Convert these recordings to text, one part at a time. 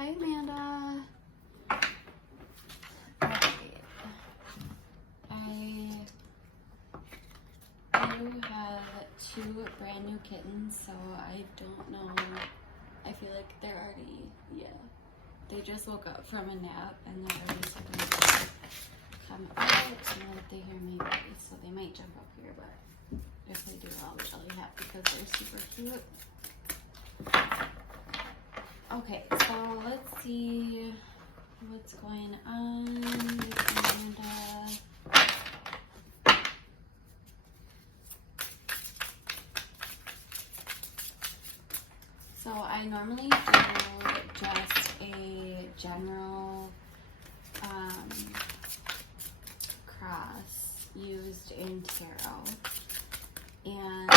Hi, Amanda. Alright. I do have 2 brand new kittens, so I don't know. I feel like they're already, they just woke up from a nap and they're already starting to come out. And if they hear me voice, so they might jump up here, but if they do, I'll be really happy because they're super cute. Okay, so let's see what's going on with Amanda. So I normally do just a general cross used in tarot, and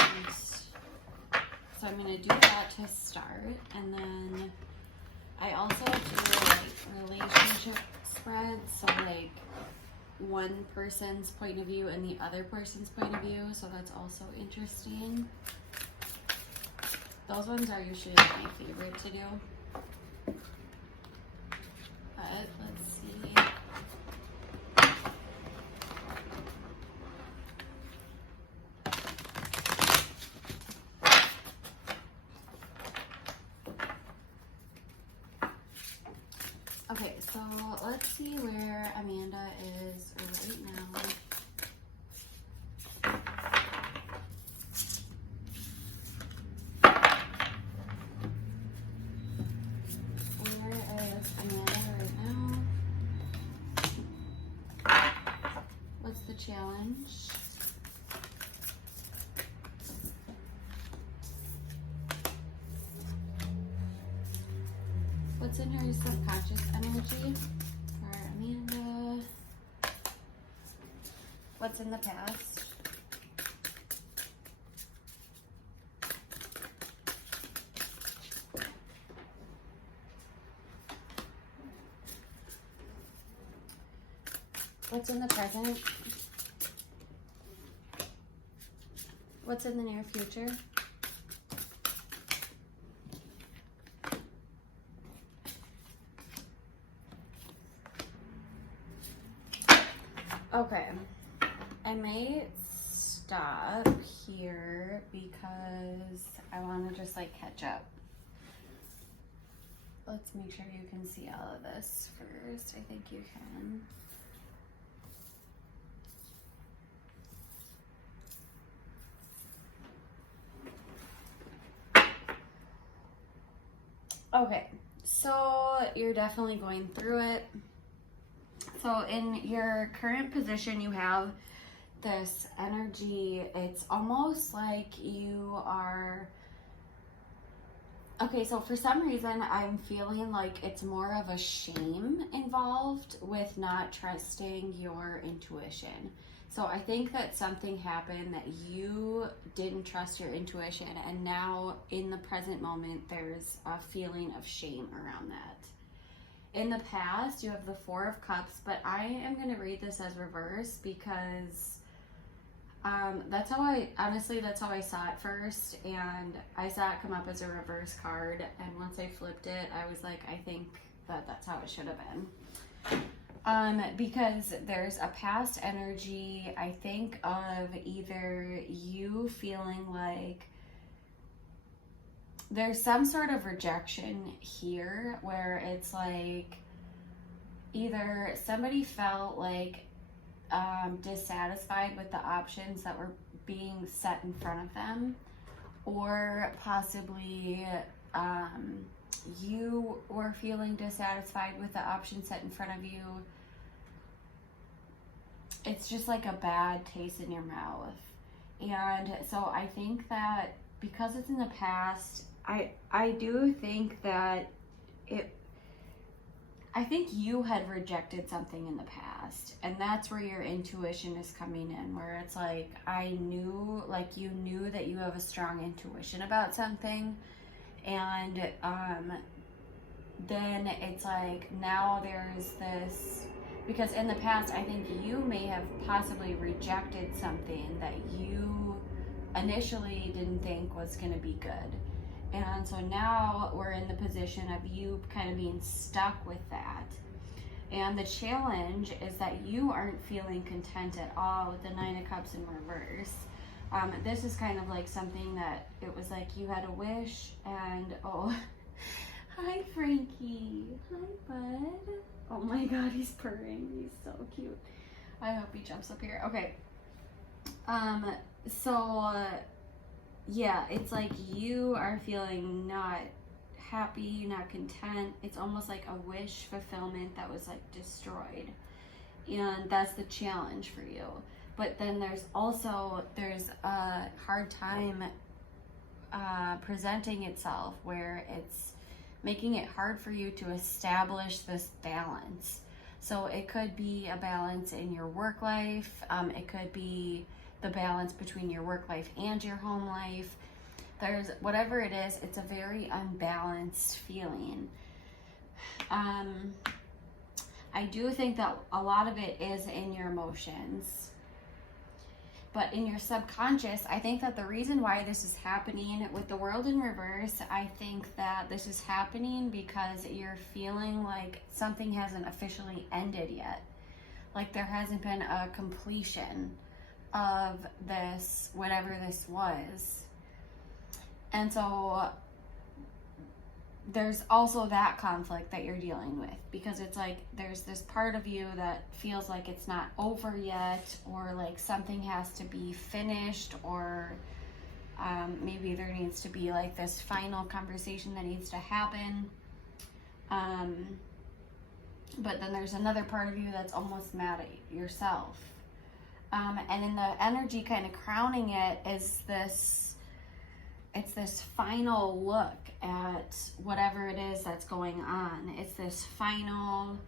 so I'm going to do that to start, and then I also do like relationship spreads, so like one person's point of view and the other person's point of view, so that's also interesting. Those ones are usually my favorite to do. But let's see. Okay, so let's see where Amanda is right now. Challenge. What's in her subconscious energy for Amanda? What's in the past? What's in the present? What's in the near future? Okay, I may stop here because I want to just like catch up. Let's make sure you can see all of this first. I think you can. Okay, so you're definitely going through it. So in your current position, you have this energy. It's almost like you are... Okay, so for some reason, I'm feeling like it's more of a shame involved with not trusting your intuition. So I think that something happened that you didn't trust your intuition, and now in the present moment, there's a feeling of shame around that. In the past, you have the 4 of Cups, but I am going to read this as reverse because that's how I saw it first, and I saw it come up as a reverse card, and once I flipped it, I was like, I think that that's how it should have been. Because there's a past energy, I think, of either you feeling like there's some sort of rejection here where it's like either somebody felt like dissatisfied with the options that were being set in front of them, or possibly you were feeling dissatisfied with the option set in front of you. It's just like a bad taste in your mouth. And so I think that because it's in the past, I do think that I think you had rejected something in the past, and that's where your intuition is coming in, where it's like, you knew that you have a strong intuition about something, and then it's like now there's this, because in the past I think you may have possibly rejected something that you initially didn't think was going to be good. And so now we're in the position of you kind of being stuck with that. And the challenge is that you aren't feeling content at all with the Nine of Cups in reverse. This is kind of like something that it was like you had a wish and oh, hi Frankie. Hi bud. Oh my god, he's purring. He's so cute. I hope he jumps up here. Okay. Yeah, it's like you are feeling not happy, not content. It's almost like a wish fulfillment that was like destroyed. And that's the challenge for you. But then there's a hard time presenting itself where it's making it hard for you to establish this balance. So it could be a balance in your work life. It could be the balance between your work life and your home life. There's whatever it is, it's a very unbalanced feeling. I do think that a lot of it is in your emotions. But in your subconscious, I think that the reason why this is happening with the world in reverse, I think that this is happening because you're feeling like something hasn't officially ended yet. Like there hasn't been a completion of this, whatever this was. And so there's also that conflict that you're dealing with, because it's like there's this part of you that feels like it's not over yet, or like something has to be finished, or maybe there needs to be like this final conversation that needs to happen. But then there's another part of you that's almost mad at yourself. And in the energy kind of crowning it is it's this final look at whatever it is that's going on. It's this final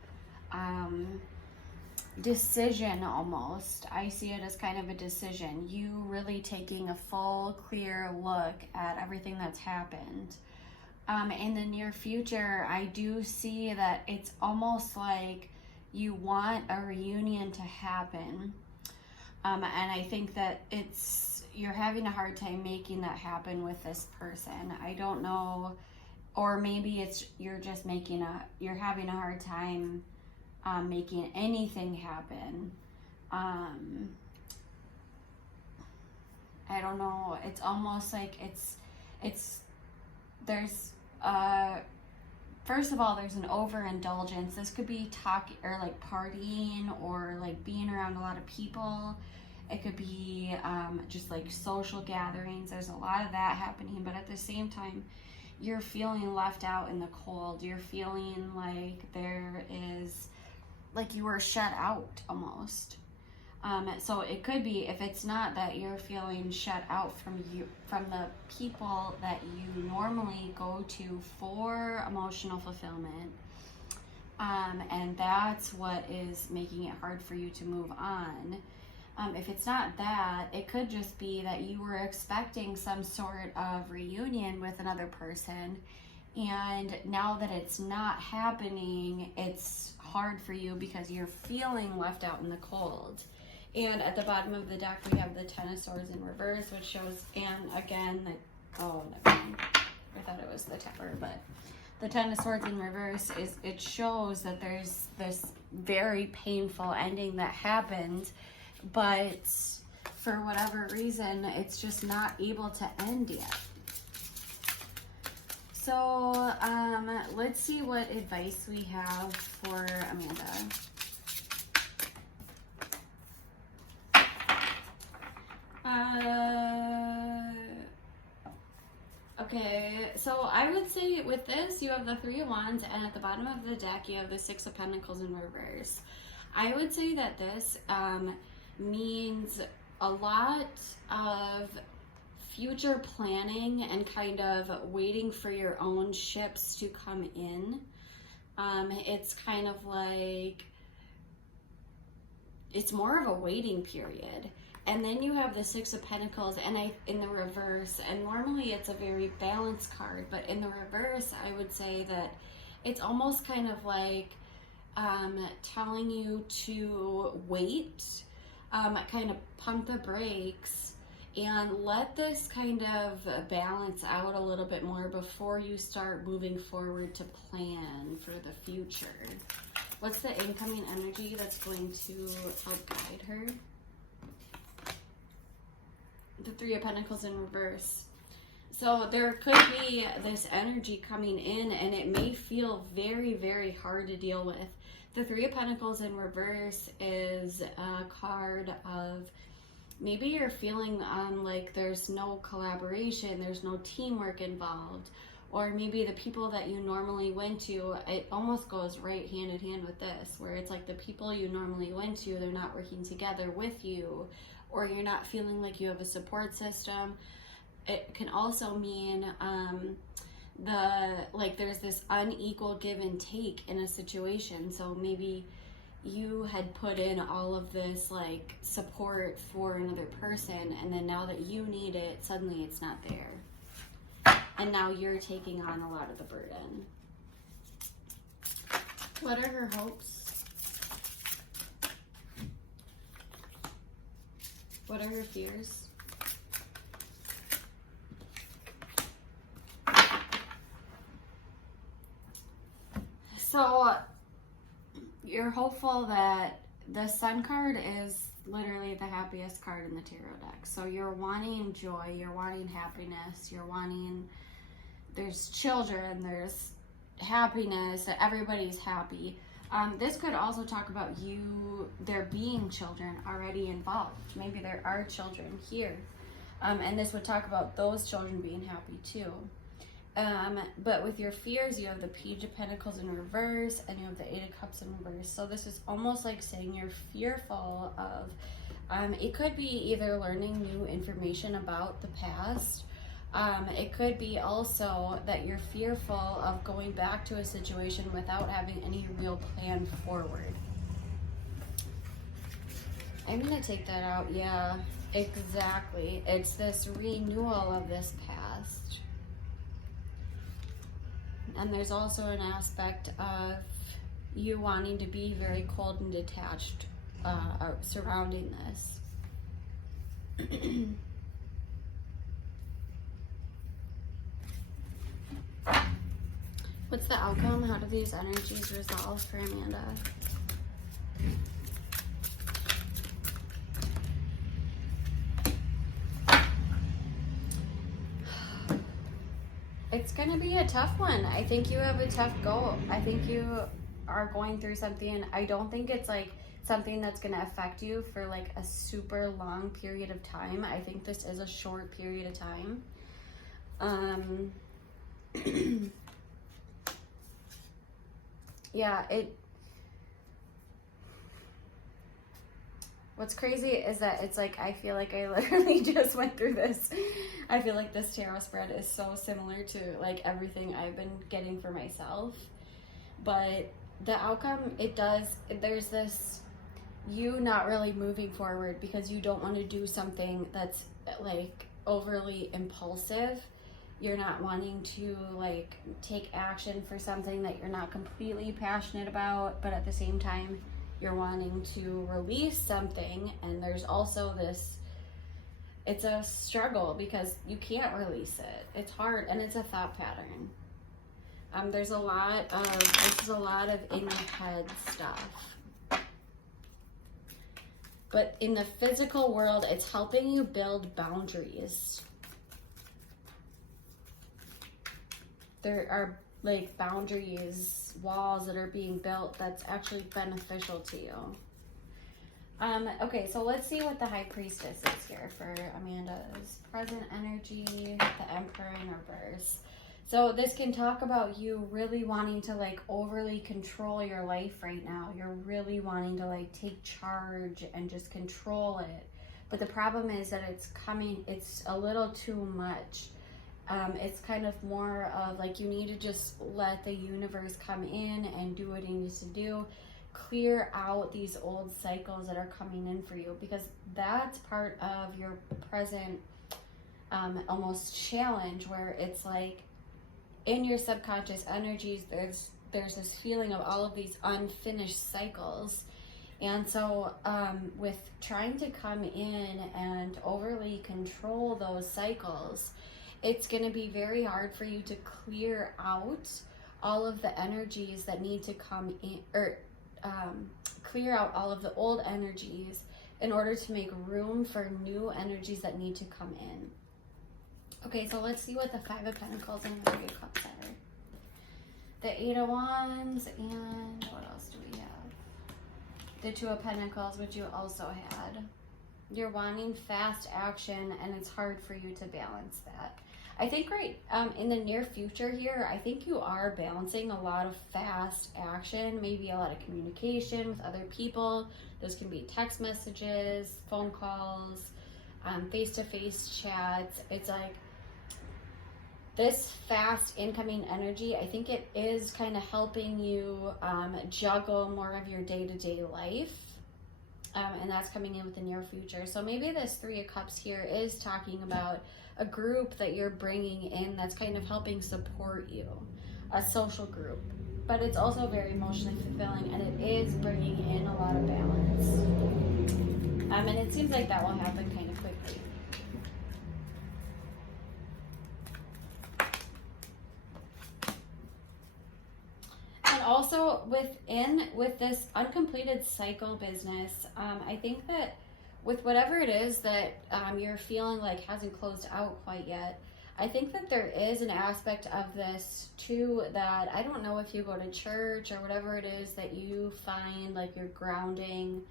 decision almost. I see it as kind of a decision. You really taking a full, clear look at everything that's happened. In the near future, I do see that it's almost like you want a reunion to happen. And I think that you're having a hard time making that happen with this person. I don't know, or maybe you're having a hard time making anything happen. I don't know. It's almost like there's first of all, there's an overindulgence. This could be talking or like partying or like being around a lot of people. It could be just like social gatherings. There's a lot of that happening, but at the same time, you're feeling left out in the cold. You're feeling like there is, like you were shut out almost. So it could be, if it's not that you're feeling shut out from the people that you normally go to for emotional fulfillment, and that's what is making it hard for you to move on. If it's not that, it could just be that you were expecting some sort of reunion with another person, and now that it's not happening, it's hard for you because you're feeling left out in the cold. And at the bottom of the deck, we have the Ten of Swords in reverse, which shows, and again, I thought it was the Tower, but the Ten of Swords in reverse it shows that there's this very painful ending that happened, but for whatever reason, it's just not able to end yet. So let's see what advice we have for Amanda. Okay, so I would say with this, you have the Three of Wands, and at the bottom of the deck, you have the Six of Pentacles in reverse. I would say that this means a lot of future planning and kind of waiting for your own ships to come in. It's kind of like, it's more of a waiting period. And then you have the Six of Pentacles in the reverse, and normally it's a very balanced card, but in the reverse, I would say that it's almost kind of like telling you to wait, kind of pump the brakes, and let this kind of balance out a little bit more before you start moving forward to plan for the future. What's the incoming energy that's going to help guide her? The Three of Pentacles in reverse. So there could be this energy coming in, and it may feel very, very hard to deal with. The Three of Pentacles in reverse is a card of maybe you're feeling like there's no collaboration, there's no teamwork involved, or maybe the people that you normally went to, it almost goes right hand in hand with this, where it's like the people you normally went to, they're not working together with you, or you're not feeling like you have a support system. It can also mean there's this unequal give and take in a situation. So maybe you had put in all of this like support for another person, and then now that you need it, suddenly it's not there. And now you're taking on a lot of the burden. What are her hopes? What are her fears? So you're hopeful that the Sun card is literally the happiest card in the tarot deck. So you're wanting joy, you're wanting happiness, you're wanting, there's children, there's happiness, that everybody's happy. This could also talk about there being children already involved. Maybe there are children here. And this would talk about those children being happy too. But with your fears, you have the Page of Pentacles in reverse, and you have the Eight of Cups in reverse. So this is almost like saying you're fearful of, it could be either learning new information about the past. It could be also that you're fearful of going back to a situation without having any real plan forward. I'm going to take that out. Yeah, exactly. It's this renewal of this past. And there's also an aspect of you wanting to be very cold and detached surrounding this. What's the outcome? How do these energies resolve for Amanda? It's going to be a tough one. I think you have a tough go. I think you are going through something. I don't think it's like something that's going to affect you for like a super long period of time. I think this is a short period of time. Yeah, what's crazy is that it's like, I feel like I literally just went through this. I feel like this tarot spread is so similar to like everything I've been getting for myself. But the outcome, there's this, you not really moving forward because you don't want to do something that's like overly impulsive. You're not wanting to like take action for something that you're not completely passionate about, but at the same time, you're wanting to release something. And there's also this, it's a struggle because you can't release it. It's hard, and it's a thought pattern. This is a lot of in your head stuff. But in the physical world, it's helping you build boundaries. There are like boundaries, walls that are being built that's actually beneficial to you. Okay, so let's see what the High Priestess is here for Amanda's present energy, the Emperor in reverse. So this can talk about you really wanting to like overly control your life right now. You're really wanting to like take charge and just control it. But the problem is that it's a little too much. It's kind of more of like you need to just let the universe come in and do what it needs to do. Clear out these old cycles that are coming in for you, because that's part of your present almost challenge, where it's like in your subconscious energies there's this feeling of all of these unfinished cycles, And so with trying to come in and overly control those cycles, it's going to be very hard for you to clear out all of the energies that need to come in, or clear out all of the old energies in order to make room for new energies that need to come in. Okay, so let's see what the Five of Pentacles and the Three of Cups are. The Eight of Wands, and what else do we have? The Two of Pentacles, which you also had. You're wanting fast action, and it's hard for you to balance that. I think in the near future here, I think you are balancing a lot of fast action, maybe a lot of communication with other people. Those can be text messages, phone calls, face-to-face chats. It's like this fast incoming energy, I think it is kind of helping you juggle more of your day-to-day life. And that's coming in with the near future. So maybe this Three of Cups here is talking about a group that you're bringing in that's kind of helping support you, a social group. But it's also very emotionally fulfilling, and it is bringing in a lot of balance. And it seems like that will happen kind of quickly. Also with this uncompleted cycle business, I think that with whatever it is that you're feeling like hasn't closed out quite yet, I think that there is an aspect of this too that I don't know if you go to church or whatever it is that you find like your grounding,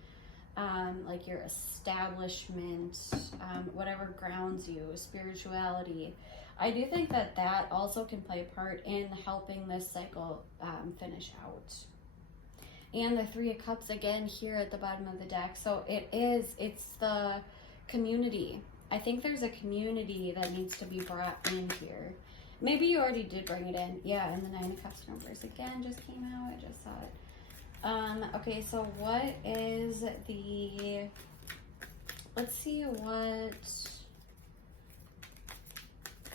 like your establishment, whatever grounds you, spirituality. I do think that that also can play a part in helping this cycle finish out. And the Three of Cups again here at the bottom of the deck. So it's the community. I think there's a community that needs to be brought in here. Maybe you already did bring it in. Yeah, and the Nine of Cups numbers again just came out. I just saw it. Okay, so what is let's see what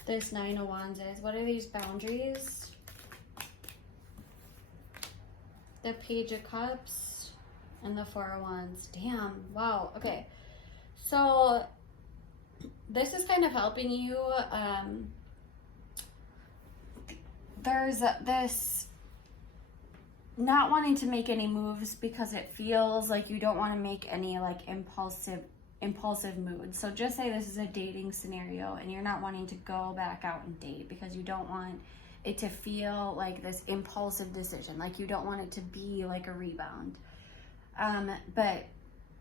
this Nine of Wands is. What are these boundaries? The Page of Cups and the Four of Wands. Damn, wow, okay. So this is kind of helping you. There's this not wanting to make any moves because it feels like you don't want to make any like impulsive mood. So just say this is a dating scenario and you're not wanting to go back out and date because you don't want it to feel like this impulsive decision, like you don't want it to be like a rebound. But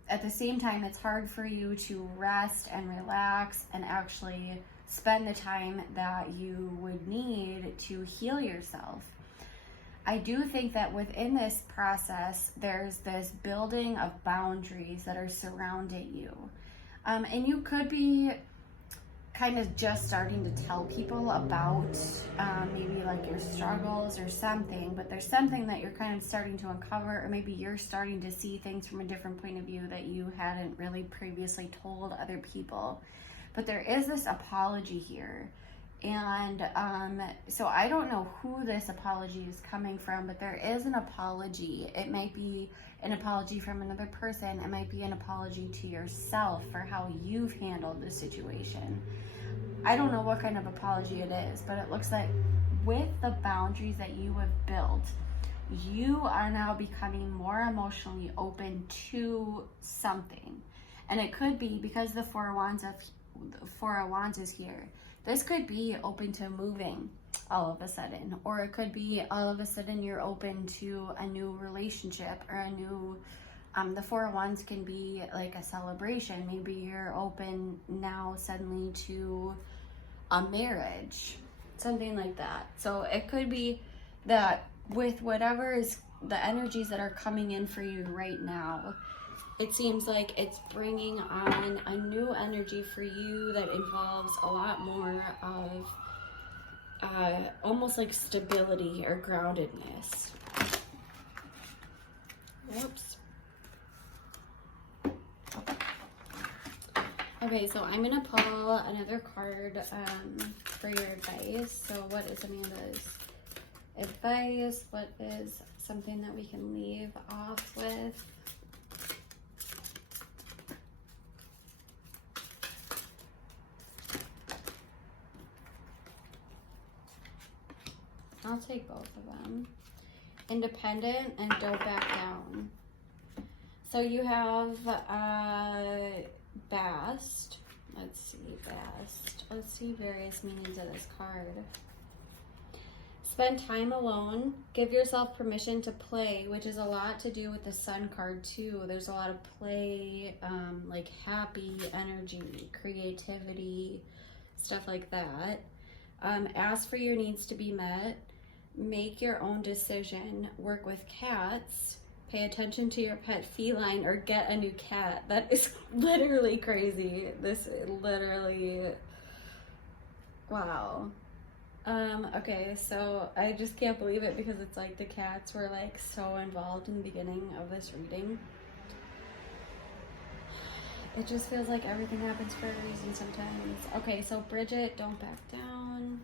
at the same time, it's hard for you to rest and relax and actually spend the time that you would need to heal yourself. I do think that within this process, there's this building of boundaries that are surrounding you. And you could be kind of just starting to tell people about maybe like your struggles or something, but there's something that you're kind of starting to uncover, or maybe you're starting to see things from a different point of view that you hadn't really previously told other people. But there is this apology here. And so I don't know who this apology is coming from, but there is an apology. It might be an apology from another person. It might be an apology to yourself for how you've handled the situation. I don't know what kind of apology it is, but it looks like with the boundaries that you have built, you are now becoming more emotionally open to something. And it could be because the Four of Wands is here. This could be open to moving all of a sudden, or it could be all of a sudden you're open to a new relationship or a new, the Four of Wands can be like a celebration. Maybe you're open now suddenly to a marriage, something like that. So it could be that with whatever is the energies that are coming in for you right now, it seems like it's bringing on a new energy for you that involves a lot more of almost like stability or groundedness. Whoops. Okay, so I'm going to pull another card for your advice. So what is Amanda's advice? What is something that we can leave off with? I'll take both of them. Independent and don't back down. So you have best. Let's see, best. Let's see various meanings of this card. Spend time alone. Give yourself permission to play, which is a lot to do with the Sun card too. There's a lot of play, like happy energy, creativity, stuff like that. Ask for your needs to be met. Make your own decision. Work with cats. Pay attention to your pet feline or get a new cat. That is literally crazy. This literally, wow. Okay, so I just can't believe it because it's like the cats were like so involved in the beginning of this reading. It just feels like everything happens for a reason sometimes. Okay, so Bridget, don't back down.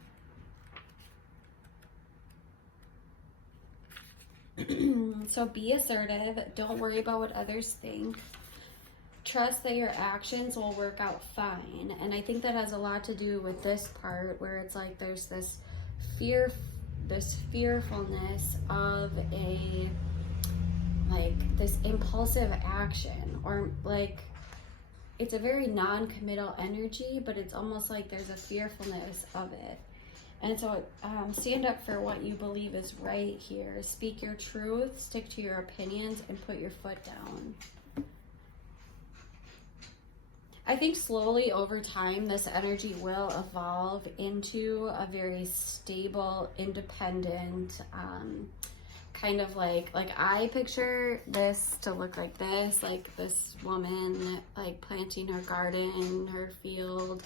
So be assertive. Don't worry about what others think. Trust that your actions will work out fine. And I think that has a lot to do with this part where it's like there's this fearfulness of a, like, this impulsive action, or like it's a very non-committal energy, but it's almost like there's a fearfulness of it. And so stand up for what you believe is right here. Speak your truth, stick to your opinions, and put your foot down. I think slowly over time, this energy will evolve into a very stable, independent, kind of like I picture this to look like this woman, like planting her garden, her field,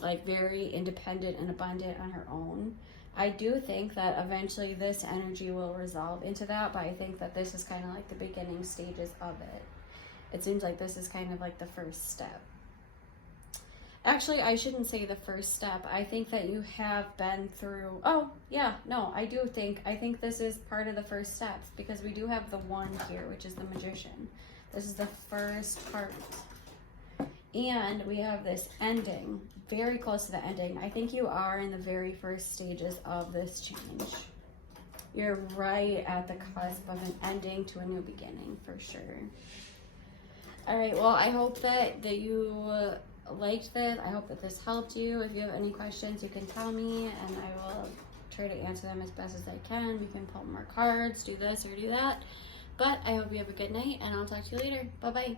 like very independent and abundant on her own. I do think that eventually this energy will resolve into that, but I think that this is kind of like the beginning stages of it. It seems like this is kind of like the first step. Actually, I shouldn't say the first step. I think that you have been through, I think this is part of the first steps, because we do have the one here, which is the Magician. This is the first part. And we have this ending, very close to the ending. I think you are in the very first stages of this change. You're right at the cusp of an ending to a new beginning, for sure. All right, well, I hope that you liked this. I hope that this helped you. If you have any questions, you can tell me, and I will try to answer them as best as I can. You can pull more cards, do this or do that. But I hope you have a good night, and I'll talk to you later. Bye-bye.